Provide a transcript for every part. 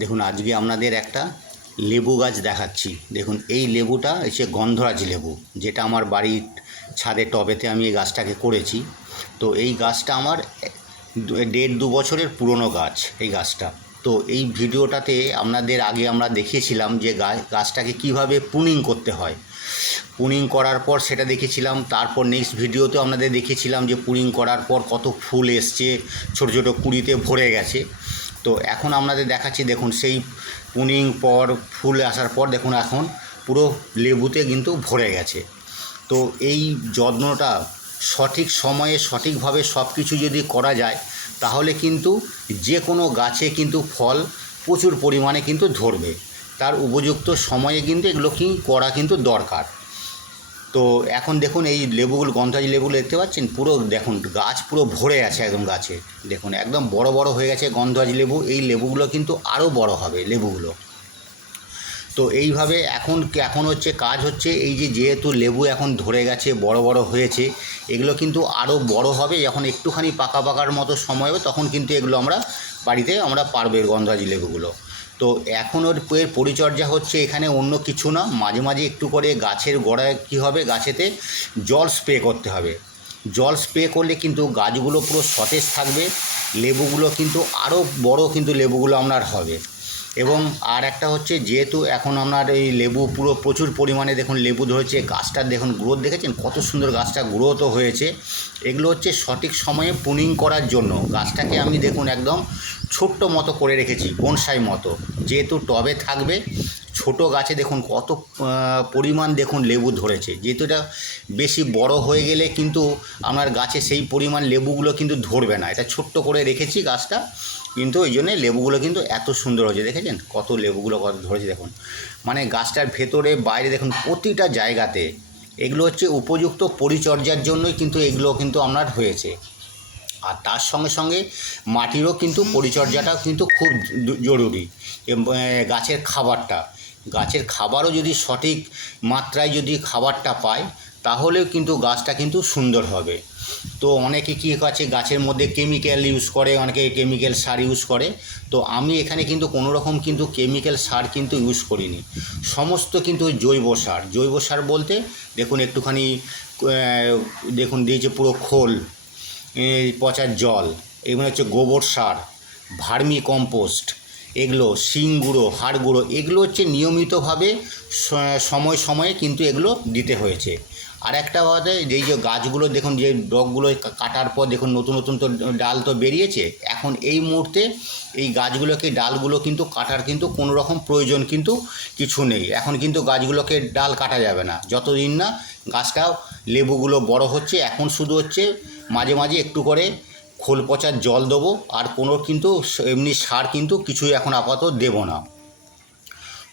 দেখুন, আজকে আপনাদের একটা লেবু গাছ দেখাচ্ছি। দেখুন, এই লেবুটা হচ্ছে গন্ধরাজ লেবু, যেটা আমার বাড়ির ছাদে টবেতে আমি এই গাছটাকে করেছি। তো এই গাছটা আমার দেড় দু বছরের পুরনো গাছ, এই গাছটা। তো এই ভিডিওটাতে আপনাদের আগে আমরা দেখিয়েছিলাম যে গাছটাকে কীভাবে পুনিং করতে হয়। পুনিং করার পর সেটা দেখেছিলাম, তারপর নেক্সট ভিডিওতে আপনাদের দেখেছিলাম যে পুনিং করার পর কত ফুল এসছে, ছোটো ছোটো কুড়িতে ভরে গেছে। তো এখন আপনাদের দেখাচ্ছি, দেখুন সেই পুনিং পর ফুল আসার পর দেখুন এখন পুরো লেবুতে কিন্তু ভরে গেছে। তো এই যত্নটা সঠিক সময়ে সঠিকভাবে সব কিছু যদি করা যায়, তাহলে কিন্তু যে কোনো গাছে কিন্তু ফল প্রচুর পরিমাণে কিন্তু ধরবে। তার উপযুক্ত সময়ে কিন্তু এগুলো কি করা কিন্তু দরকার। তো এখন দেখুন এই লেবুগুলো গন্ধাজি লেবুগুলো দেখতে পাচ্ছেন? পুরো দেখুন, গাছ পুরো ভরে আছে একদম গাছে। দেখুন, একদম বড় বড় হয়ে গেছে গন্ধরাজ লেবু। এই লেবুগুলো কিন্তু আরও বড় হবে, লেবুগুলো। তো এইভাবে এখন এখন হচ্ছে কাজ হচ্ছে এই যে যেহেতু লেবু এখন ধরে গেছে, বড় বড় হয়েছে, এগুলো কিন্তু আরও বড় হবে। যখন একটুখানি পাকা পাকার মতো সময় হবে, তখন কিন্তু এগুলো আমরা বাড়িতে আমরা পারব এর গন্ধরাজি লেবুগুলো। তো এখন ওর পরিচর্যা হচ্ছে এখানে অন্য কিছু না। মাঝে মাঝে একটু করে গাছের গোড়ায় কী হবে? গাছেতে জল স্প্রে করতে হবে। জল স্প্রে করলে কিন্তু গাছগুলো পুরো সতেজ থাকবে। লেবুগুলো কিন্তু আরও বড় কিন্তু লেবুগুলো আপনার হবে। এবং আর একটা হচ্ছে যেহেতু এখন আপনার এই লেবু পুরো প্রচুর পরিমাণে দেখুন লেবু ধরেছে, গাছটার দেখুন গ্রোথ দেখেছেন? কত সুন্দর গাছটা গ্রোথও হয়েছে। এগুলো হচ্ছে সঠিক সময়ে পুনিং করার জন্য। গাছটাকে আমি দেখুন একদম ছোট্ট মতো করে রেখেছি বনসাই মতো। যেহেতু টবে থাকবে ছোট গাছে দেখুন কত পরিমাণ দেখুন লেবু ধরেছে। যেহেতু এটা বেশি বড় হয়ে গেলে কিন্তু আপনার গাছে সেই পরিমাণ লেবুগুলো কিন্তু ধরবে না। এটা ছোট্ট করে রেখেছি গাছটা, কিন্তু ওই জন্যে লেবুগুলো কিন্তু এত সুন্দর হয়েছে, দেখেছেন? কত লেবুগুলো কত ধরেছে দেখুন। মানে গাছটার ভেতরে, বাইরে দেখুন প্রতিটা জায়গাতে এগুলো হচ্ছে উপযুক্ত পরিচর্যার জন্যই কিন্তু এগুলো কিন্তু আপনার হয়েছে। আর তার সঙ্গে সঙ্গে মাটিরও কিন্তু পরিচর্যাটা কিন্তু খুব জরুরি। গাছের খাবারটা। গাছের খাবারও যদি সঠিক মাত্রায় যদি খাবারটা পায়, তাহলেও কিন্তু গাছটা কিন্তু সুন্দর হবে। তো অনেকে কী আছে, গাছের মধ্যে কেমিক্যাল ইউজ করে, অনেকে কেমিক্যাল সার ইউজ করে। তো আমি এখানে কিন্তু কোনো রকম কিন্তু কেমিক্যাল সার কিন্তু ইউজ করিনি। সমস্ত কিন্তু জৈব সার। জৈব সার বলতে দেখুন একটুখানি দেখুন দিয়েছে পুরো খোল পচার জল, এগুলো হচ্ছে গোবর সার, ভার্মি কম্পোস্ট এগুলো, শিং গুঁড়ো, হাড় গুঁড়ো, এগুলো হচ্ছে নিয়মিতভাবে সময় সময়ে কিন্তু এগুলো দিতে হয়েছে। আর একটা কথা এই যে গাছগুলো, দেখুন যে ডগগুলো কাটার পর দেখুন নতুন নতুন তো ডাল তো বেরিয়েছে, এখন এই মুহূর্তে এই গাছগুলোকে, ডালগুলো কিন্তু কাটার কিন্তু কোনো রকম প্রয়োজন কিন্তু কিছু নেই। এখন কিন্তু গাছগুলোকে ডাল কাটা যাবে না। যতদিন না গাছটা লেবুগুলো বড় হচ্ছে, এখন শুধু হচ্ছে মাঝে মাঝে একটু করে খোল পচার জল দেবো, আর কোনো কিন্তু এমনি সার কিন্তু কিছুই এখন আপাতত দেবো না।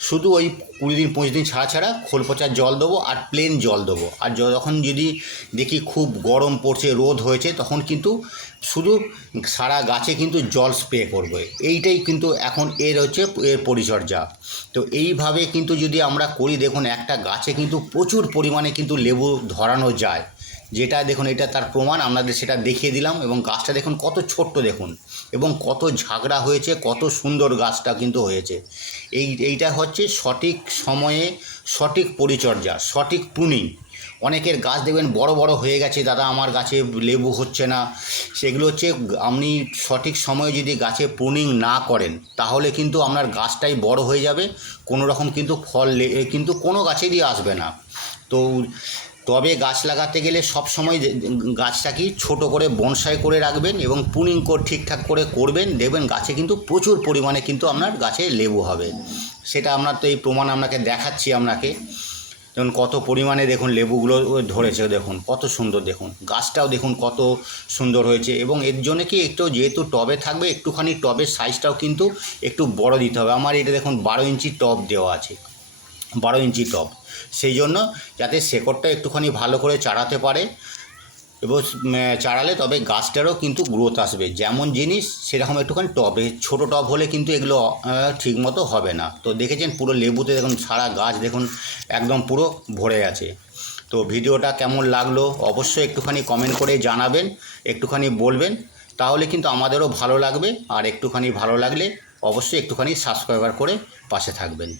শুধু ওই কুড়ি দিন, পঁচিশ দিন ছাড়া ছাড়া খোল পচার জল দেবো আর প্লেন জল দেবো। আর যখন যদি দেখি খুব গরম পড়ছে, রোদ হয়েছে, তখন কিন্তু শুধু সারা গাছে কিন্তু জল স্প্রে করবে। এইটাই কিন্তু এখন এর হচ্ছে এর পরিচর্যা। তো এইভাবে কিন্তু যদি আমরা করি, দেখুন একটা গাছে কিন্তু প্রচুর পরিমাণে কিন্তু লেবু ধরানো যায়। যেটা দেখুন, এটা তার প্রমাণ, আপনাদের সেটা দেখিয়ে দিলাম এবং গাছটা দেখুন কত ছোট্ট দেখুন এবং কত ঝাগড়া হয়েছে, কত সুন্দর গাছটা কিন্তু হয়েছে। এই, এইটা হচ্ছে সঠিক সময়ে সঠিক পরিচর্যা, সঠিক প্রুনিং অনেকের গাছ দেখবেন বড় বড় হয়ে গেছে, দাদা, আমার গাছে লেবু হচ্ছে না। সেগুলো হচ্ছে আপনি সঠিক সময়ে যদি গাছে প্রুনিং না করেন, তাহলে কিন্তু আপনার গাছটাই বড় হয়ে যাবে, কোনো রকম কিন্তু ফল কিন্তু কোনো গাছেরই আসবে না। তো তবে গাছ লাগাতে গেলে সব সময় গাছটাকে ছোট করে বনসাই করে রাখবেন এবং পুনিং ঠিকঠাক করে করবেন। দেখবেন গাছে কিন্তু প্রচুর পরিমাণে কিন্তু আপনার গাছে লেবু হবে। সেটা আপনার তো এই প্রমাণ আপনাকে দেখাচ্ছি আপনাকে। যেমন কত পরিমাণে দেখুন লেবুগুলো ধরেছে, দেখুন কত সুন্দর দেখুন। গাছটাও দেখুন কত সুন্দর হয়েছে এবং এর জন্য কি একটু যেহেতু টবে থাকবে, একটুখানি টবের সাইজটাও কিন্তু একটু বড় দিতে হবে। আমার এটা দেখুন বারো ইঞ্চি টব দেওয়া আছে। বারো ইঞ্চি টব সেই জন্য যাতে শেকড়টা একটুখানি ভালো করে চাড়াতে পারে এবং চাড়ালে তবে গাছটারও কিন্তু গ্রোথ আসবে। যেমন জিনিস, সেরকম একটুখানি টবে ছোটো টব হলে কিন্তু এগুলো ঠিক মতো হবে না। তো দেখেছেন পুরো লেবুতে দেখুন, সারা গাছ দেখুন, একদম পুরো ভরে আছে। তো ভিডিওটা কেমন লাগল অবশ্যই একটুখানি কমেন্ট করে জানাবেন, একটুখানি বলবেন। তাহলে কিন্তু আমাদেরও ভালো লাগবে। আর একটুখানি ভালো লাগলে অবশ্যই একটুখানি সাবস্ক্রাইবার করে পাশে থাকবেন।